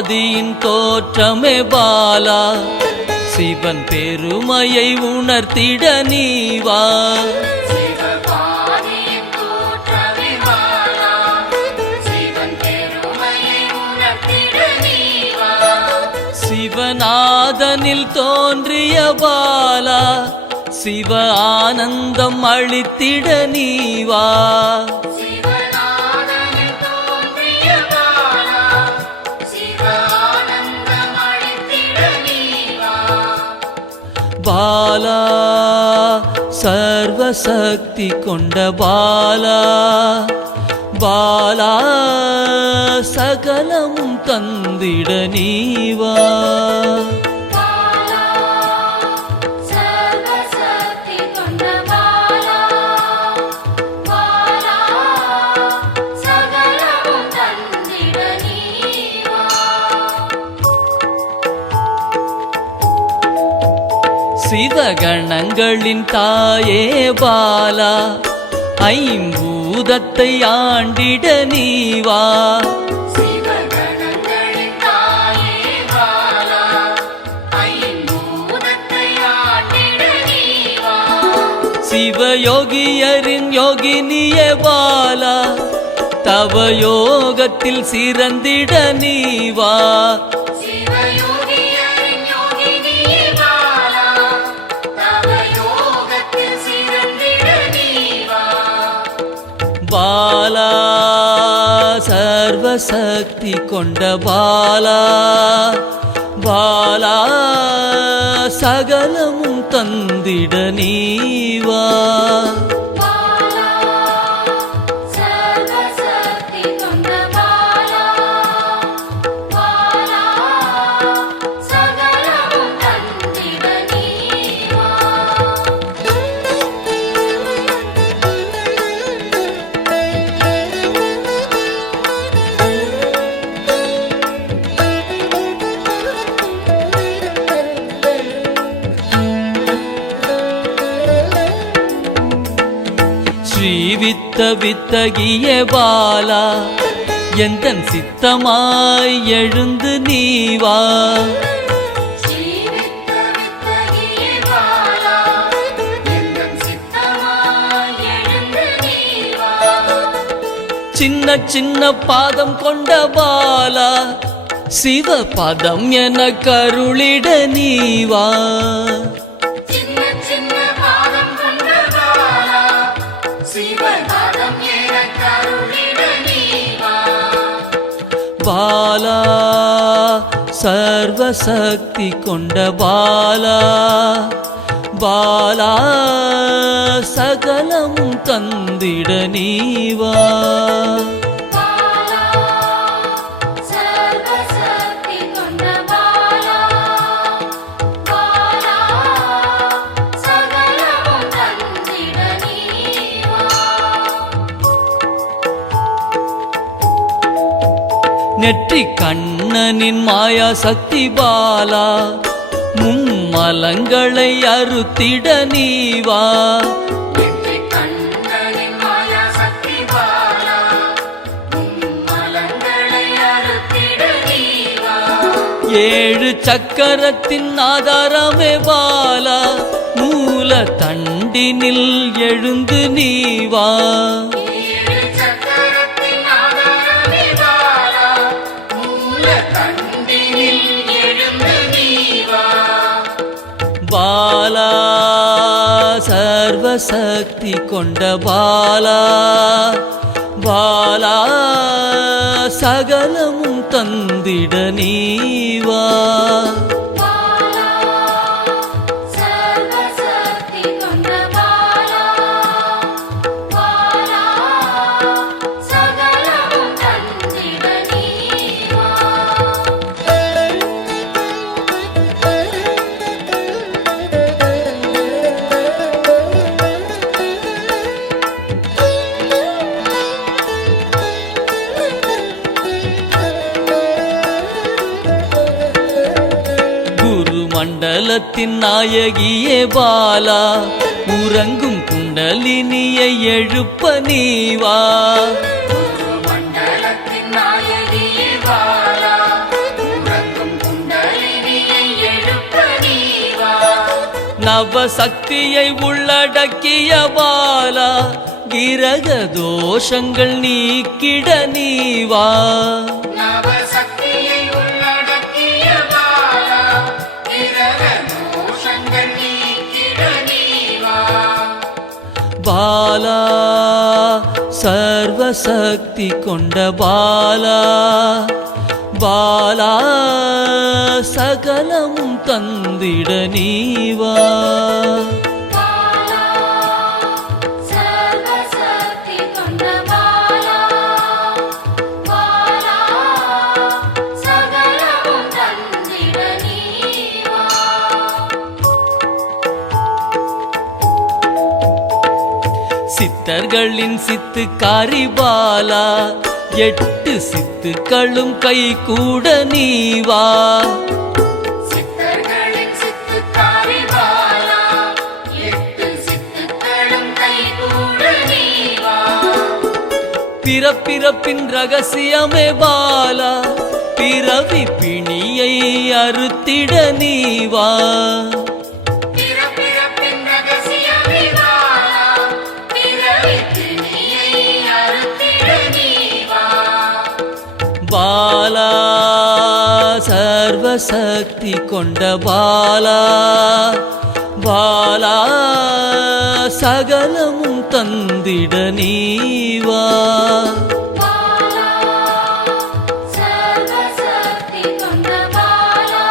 ஆதியின் தோற்றமே பாலா, சிவன் பெருமையை உணர்த்திட நீவா. சிவநாதனில் தோன்றிய பாலா, சிவ ஆனந்தம் அளித்திட நீவா. பாலா சர்வசக்தி கொண்ட பாலா, பாலா சகலமும் தந்திட நீவா. சிவகணங்களின் தாயே பாலா, ஐம்பூதத்தை ஆண்டிட நீவா. சிவயோகியரின் யோகினியே பாலா, தவ யோகத்தில் சிறந்திட நீவா. பாலா சர்வசக்தி கொண்ட பாலா, பாலா சகலமும் தந்திட நீவா. ஸ்ரீவித்த வித்தகிய பாலா, எந்தன் சித்தமாய் எழுந்து நீவா. சின்ன சின்ன பாதம் கொண்ட பாலா, சிவ பதம் என கருளிட நீவா. பாலா சர்வசக்தி கொண்ட பாலா, பாலா சகலமும் தந்திட நீவா. நெற்றி கண்ணனின் மாயா சக்தி பாலா, மும்மலங்களை அறுத்திட நீவா. ஏழு சக்கரத்தின் ஆதாரமே பாலா, மூல தண்டினில் எழுந்து நீவா. பாலா சர்வசக்தி கொண்ட பாலா, பாலா சகலமும் தந்திட நீவா. மண்டலத்தின் நாயகியே பாலா, உறங்கும் குண்டலினியை எழுப்ப நீவா. மண்டலத்தின் நாயகியே பாலா, நவசக்தியை உள்ளடக்கிய பாலா கிரக தோஷங்கள் நீக்கிட நீவா நவசக்தியை உள்ளடக்கிய பாலா கிரக தோஷங்கள் நீக்கிட நீவா பாலா சர்வசக்தி கொண்ட பாலா பாலா சகலமும் தந்திட நீவா பாலா சர்வசக்தி கொண்ட பாலா பாலா சகலமும் தந்திட நீவா சித்தர்களின் சித்துக்காரி பாலா 8 சித்துக்களும் கை கூட நீவா சித்தர்களின் சித்துக்காரி பாலா 8 சித்துக்களும் கைகூட நீவா பிறப்பிறப்பின் ரகசியமே பாலா பிறவி பிணியை அறுத்திட நீவா பிறப்பிறப்பின் ரகசியமே பாலா பிறவி பிணியை அறுத்திட நீவா பாலா சர்வசக்தி கொண்ட பாலா பாலா சகலமும் தந்திட நீவா பாலா சர்வசக்தி கொண்ட பாலா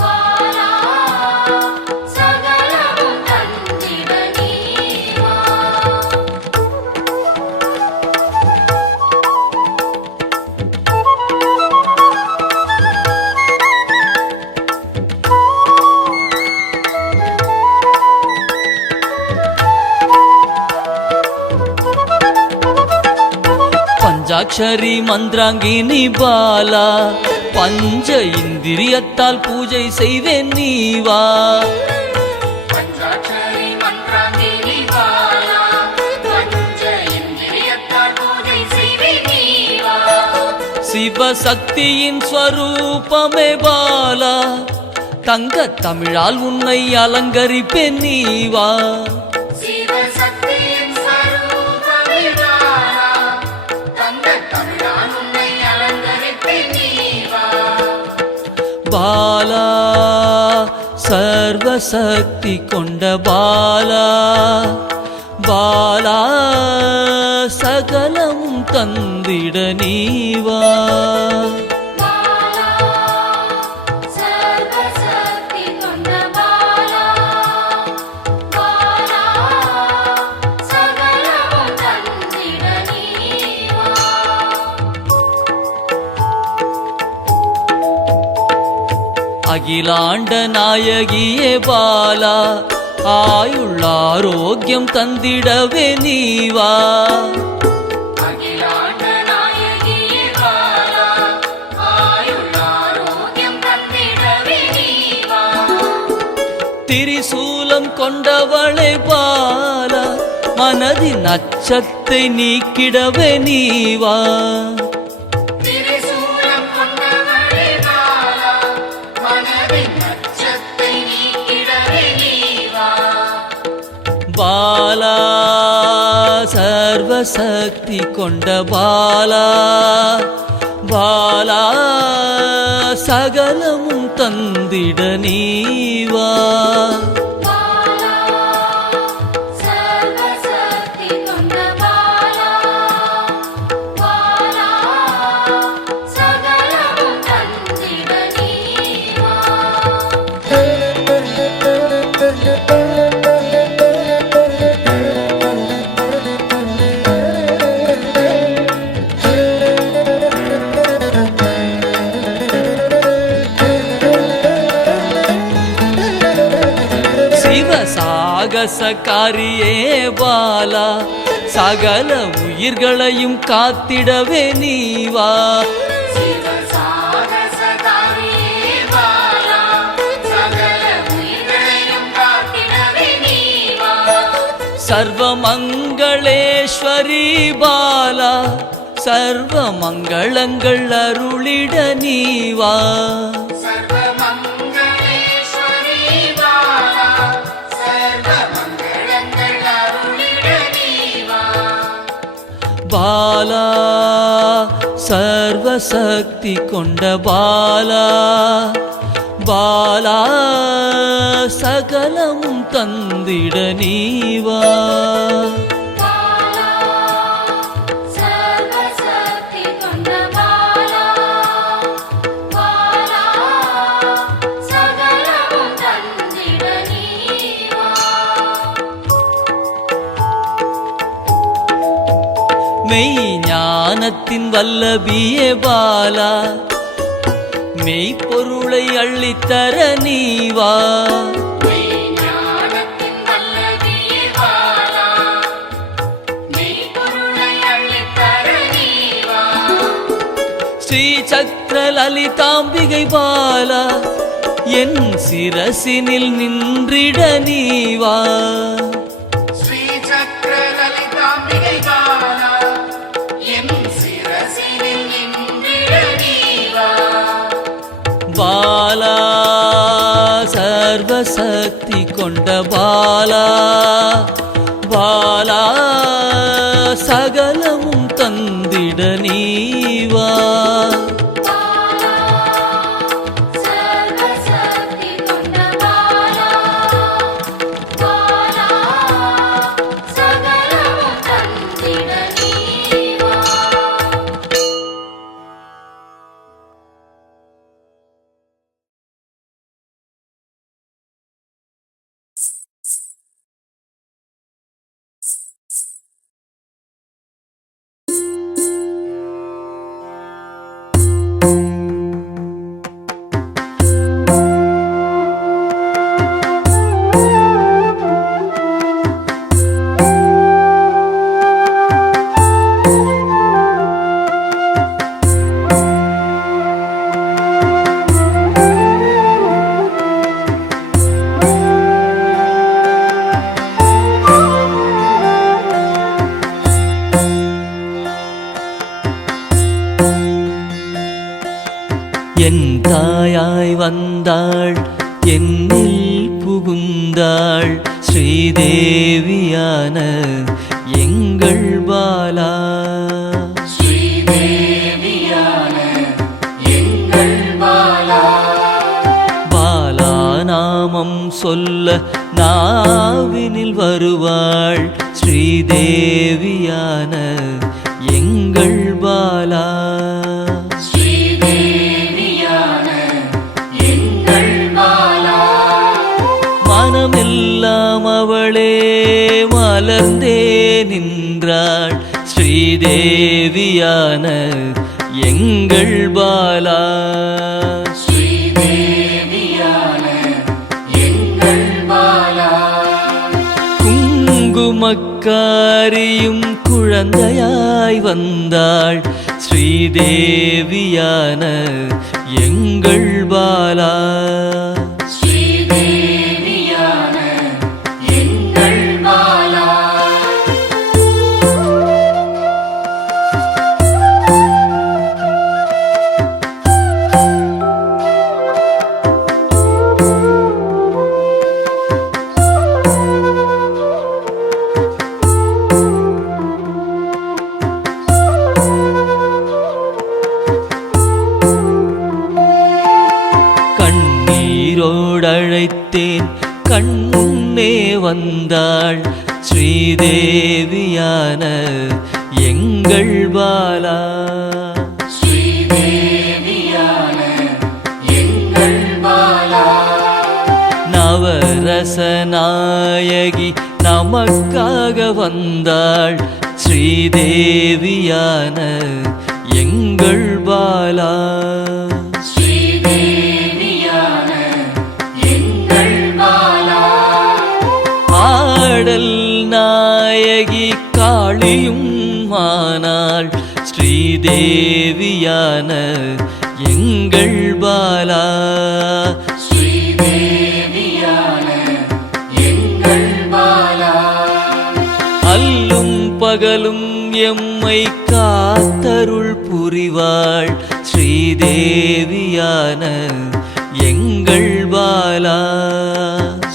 பாலா சகலமும் தந்திட நீவா பஞ்சாட்சரி மந்திராங்கினி பாலா பஞ்ச இந்திரியத்தால் பூஜை செய்வேன் நீவா பஞ்சாட்சரி மந்திராங்கினி பாலா பஞ்ச இந்திரியத்தால் பூஜை செய்வே நீவா சிவசக்தியின் ஸ்வரூபமே பாலா தங்க தமிழால் உன்னை அலங்கரிப்பேன் நீவா சிவசக்தியின் ஸ்வரூபமே பாலா தங்க தமிழால் உன்னை அலங்கரிப்பேன் நீவா பாலா சர்வசக்தி கொண்ட பாலா பாலா சகலமும் தந்திட நீவா பாலா சர்வசக்தி கொண்ட பாலா பாலா சகலமும் தந்திட நீவா அகிலாண்ட நாயகியே பாலா ஆயுள் ஆரோக்கியம் தந்திடவே நீவா அகிலாண்ட நாயகியே பாலா ஆயுள் ஆரோக்கியம் தந்திடவே நீவா திரிசூலம் கொண்டவளை பாலா மனதின் அச்சத்தை நீக்கிடவே நீவா திரிசூலம் கொண்டவளே பாலா மனதின் அச்சத்தை நீக்கிடவே நீவா பாலா சர்வசக்தி கொண்ட பாலா பாலா சகலமும் தந்திட நீவா பாலா சர்வசக்தி கொண்ட பாலா பாலா சகலமும் தந்திட நீவா சாகசக்காரியே பாலா சகல உயிர்களையும் காத்திடவே நீவா சிவசாகசகாரியே பாலா சகல உயிர்களையும் காத்திடவே நீவா சர்வமங்களேஸ்வரி பாலா சர்வ மங்களங்கள் அருளிட நீவா சர்வமங்களேஸ்வரி பாலா பாலா சர்வசக்தி கொண்ட பாலா பாலா சகலமும் தந்திட நீவா பாலா சர்வசக்தி கொண்ட பாலா பாலா சகலமும் தந்திட நீவா மெய்ஞானத்தின் வல்லபியே பாலா மெய்ப்பொருளை அள்ளித்தர நீவா ஞானத்தின் வல்லபியே பாலா மெய்ப்பொருளை அள்ளித்தர நீவா ஸ்ரீ சக்கர லலிதாம்பிகை பாலா என் சிரசினில் நின்றிட நீவா ஸ்ரீ சக்கர லலிதாம்பிகை பாலா என் சிரசினில் நின்றிட நீவா பாலா சர்வசக்தி கொண்ட பாலா பாலா சகலமும் தந்திட நீவா பாலா சர்வசக்தி கொண்ட பாலா பாலா சகலமும் தந்திட நீவா என் தாயாய் வந்தாள் என்னில் புகுந்தாள் ஸ்ரீதேவியான எங்கள் பாலா ஸ்ரீதேவியான எங்கள் பாலா பாலா நாமம் சொல்ல நாவினில் வருவாள் ஸ்ரீதேவியான எங்கள் பாலா ஸ்ரீதேவியான எங்கள் பாலா மனமெல்லாம் அவளே மலர்ந்தே நின்றாள் ஸ்ரீதேவியான எங்கள் பாலா ஸ்ரீதேவியான எங்கள் பாலா குங்குமக்காரியும் குழந்தையாய் வந்தாள் ஸ்ரீதேவியான எங்கள் பாலா ஸ்ரீதேவியான எங்கள் பாலா கண்ணீரோடழைத்தேன் கண்முன்னே வந்தாள் ஸ்ரீதேவியான எங்கள் பாலா ஸ்ரீதேவியான எங்கள் பாலா நவரசநாயகி நமக்காக வந்தாள் ஸ்ரீதேவியான எங்கள் பாலா ஸ்ரீதேவியான எங்கள் பாலா ஆடல் நாயகி காளியும் ஆனாள் ஸ்ரீதேவியான எங்கள் பாலா ஸ்ரீதேவியான எங்கள் பாலா அல்லும் பகலும் எம்மை காத்தருள் புரிவாள் ஸ்ரீதேவியான எங்கள் பாலா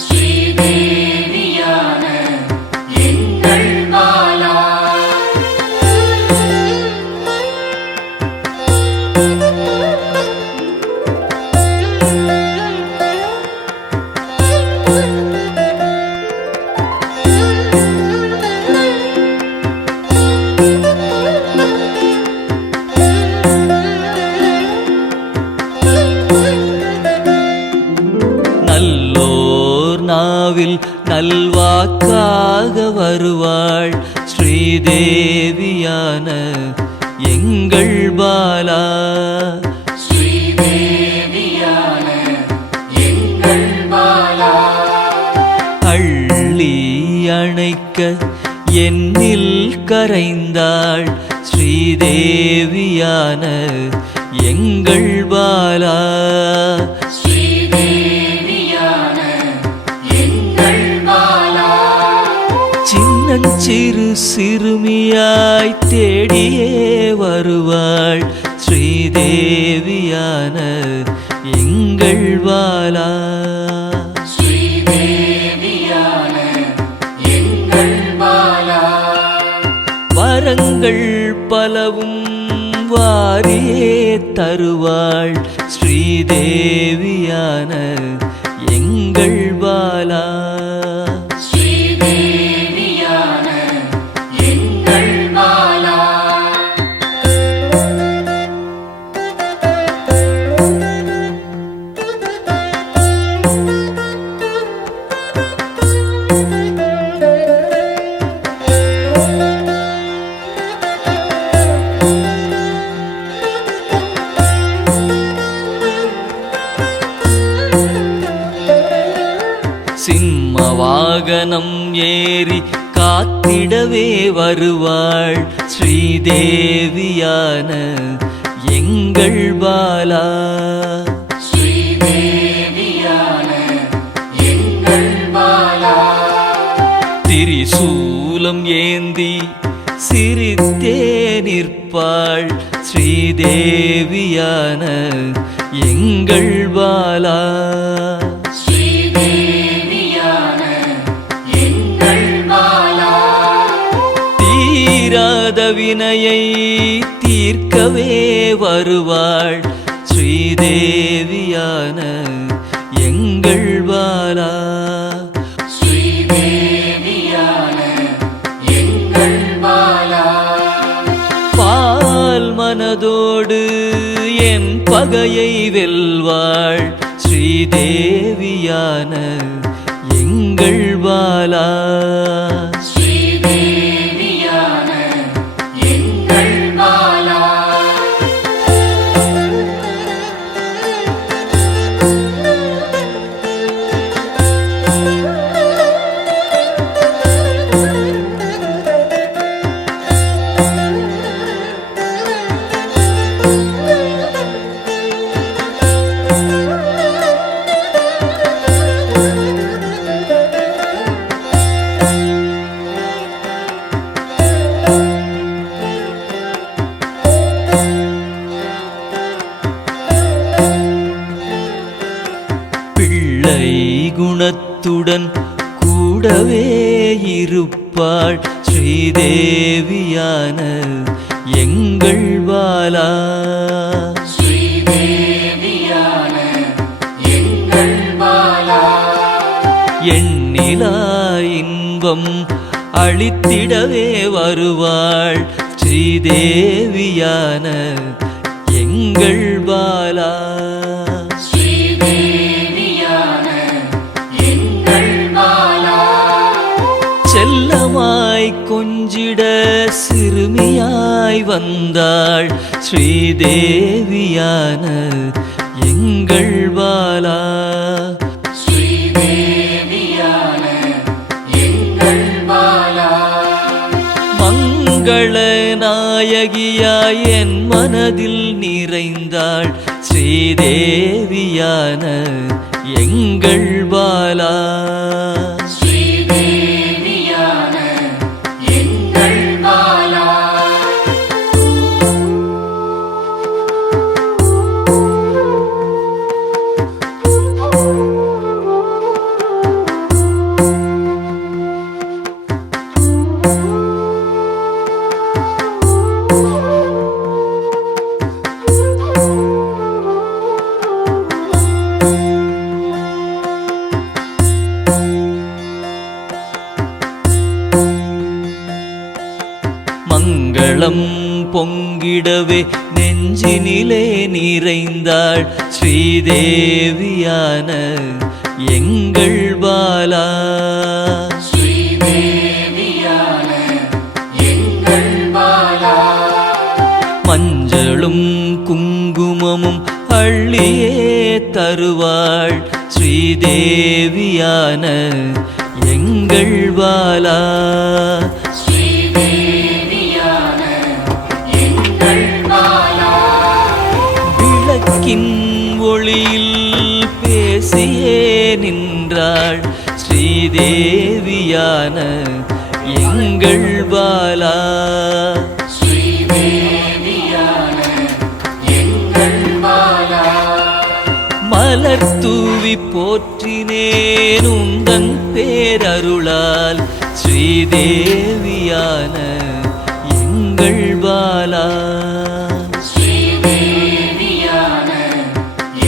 ஸ்ரீதேவியான எங்கள் பாலா கேட்போர் நாவில் நல்வாக்காக வருவாள் ஸ்ரீதேவியான எங்கள் பாலா. ஸ்ரீதேவியான எங்கள் பாலா. அள்ளி அணைக்க என்னில் கரைந்தாள் ஸ்ரீதேவியான எங்கள் பாலா. ஸ்ரீதேவியான எங்கள் பாலா. சின்னஞ்சிறு சிறுமியாய் தேடியே வருவாள் ஸ்ரீதேவியான எங்கள் பாலா. ஸ்ரீதேவியான எங்கள் பாலா. வரங்கள் பலவும் வாரியே தருவாள் ஸ்ரீதேவியான எங்கள் பாலா. ஸ்ரீதேவியான எங்கள் பாலா. சிம்ம வாகனம் ஏறி காத்திடவே வருவாள் ஸ்ரீதேவியான எங்கள் பாலா. ஸ்ரீதேவியான எங்கள் பாலா. திரிசூலம் ஏந்தி சிரித்தே நிற்பாள் ஸ்ரீதேவியான எங்கள் பாலா. ஸ்ரீதேவியான எங்கள் பாலா. தீராத வினையை தீர்க்கவே வருவாள் ஸ்ரீதேவியான எங்கள் பாலா. ஸ்ரீதேவியான எங்கள் பாலா. பால் மனதோடு என் பகையை வெல்வாள் ஸ்ரீதேவியான எங்கள் பாலா. ஸ்ரீதேவியான எங்கள் பாலா. பிள்ளை குணத்துடன் கூடவே இருப்பாள் ஸ்ரீதேவியான எங்கள் பாலா. ஸ்ரீதேவியான எங்கள் பாலா. எண்ணிலா இன்பம் அளித்திடவே வருவாள் ஸ்ரீதேவியான எங்கள் பாலா. ஸ்ரீதேவியான எங்கள் பாலா. செல்லமாய் கொஞ்சிட சிறுமியாய் வந்தாள் ஸ்ரீதேவியான எங்கள் பாலா. ஸ்ரீதேவியான எங்கள் பாலா. மங்கள நாயகியாய் என் மனதில் நிறைந்தாள் ஸ்ரீதேவியான எங்கள் பாலா. ஸ்ரீதேவியான எங்கள் பாலா. மங்களம் பொங்கிடவே நெஞ்சினிலே நிறைந்தாள் ஸ்ரீதேவியான எங்கள் பாலா. பாலா ஸ்ரீதேவியான எங்கள் பாலா மஞ்சளும் குங்குமமும் அள்ளியே தருவாள் ஸ்ரீதேவியான எங்கள் பாலா ஸ்ரீதேவியான எங்கள் பாலா விளக்கின் ஒளியில் பேசியே நின்றாள் ஸ்ரீதேவியான எங்கள் பாலா ஸ்ரீதேவியான எங்கள் பாலா மலர் தூவி போற்றினேன் உந்தன் பேரருளால் ஸ்ரீதேவியான எங்கள் பாலா ஸ்ரீதேவியான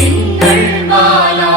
எங்கள் பாலா